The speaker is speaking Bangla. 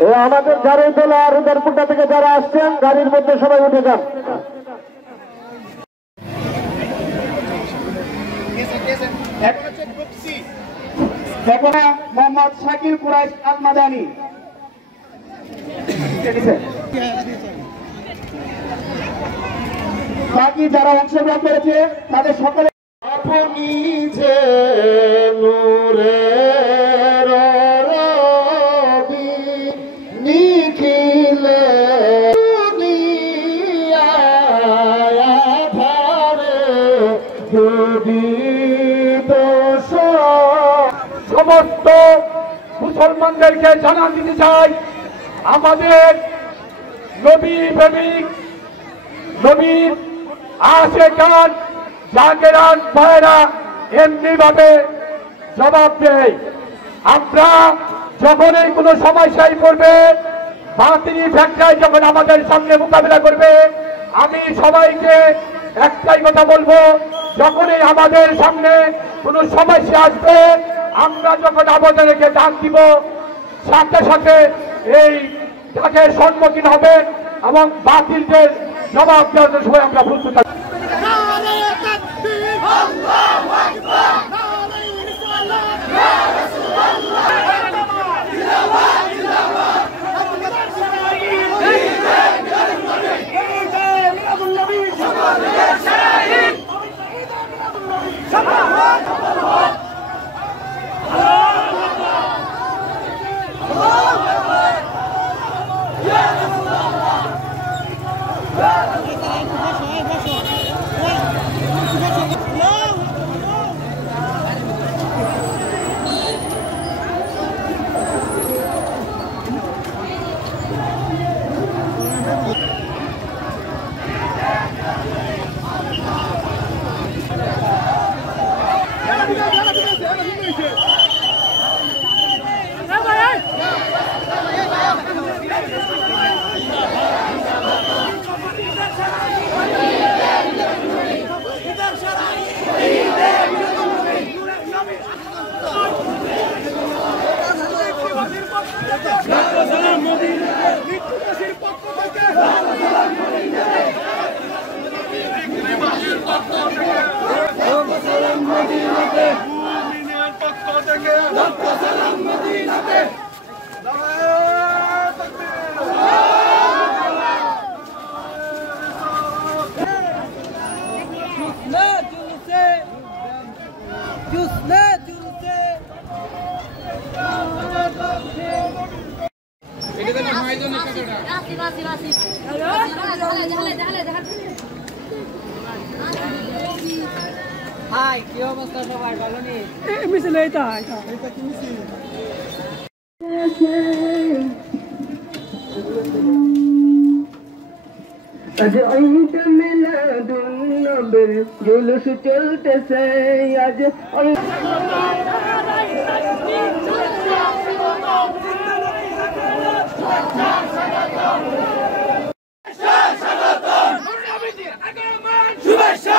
আমাদের গাড়ির দোলা আর উদারপুরটা থেকে যারা আসছেন গাড়ির মধ্যে সবাই উঠে যান। মোহাম্মদ শাকির কুরাইশ আল মাদানী বাকি যারা অংশগ্রহণ করেছে তাদের সকলে আপনি যে নূরের রবি নিখিলে সমস্ত মুসলমানদেরকে জানা দিতে চাই আমাদের নবী প্রেমিক নবীর আশিকান জাগেরান ভাইরা এমনি ভাবে জবাব দেয়। আমরা যখনই কোনো সমস্যায় পড়বে বাতিনি ফ্যাক্টরি যখন আমাদের সামনে মোকাবিলা করবে আমি সবাইকে একটাই কথা বলবো, যখনই আমাদের সামনে কোনো সমস্যা আসবে আমরা যখন আমাদেরকে ডাক দিব সাথে সাথে এই তাকে সম্মুখীন হবে এবং বাতিলদের জবাব দেওয়ার সময় আমরা প্রস্তুত থাকবো। হাই কি অবস্থা সবার ভালো নেই মিছিল এইটা এটা কি মিছিল আজ ঈদ মিলাদুন নবীর জুলুস চলতেছে আজ শুভেচ্ছা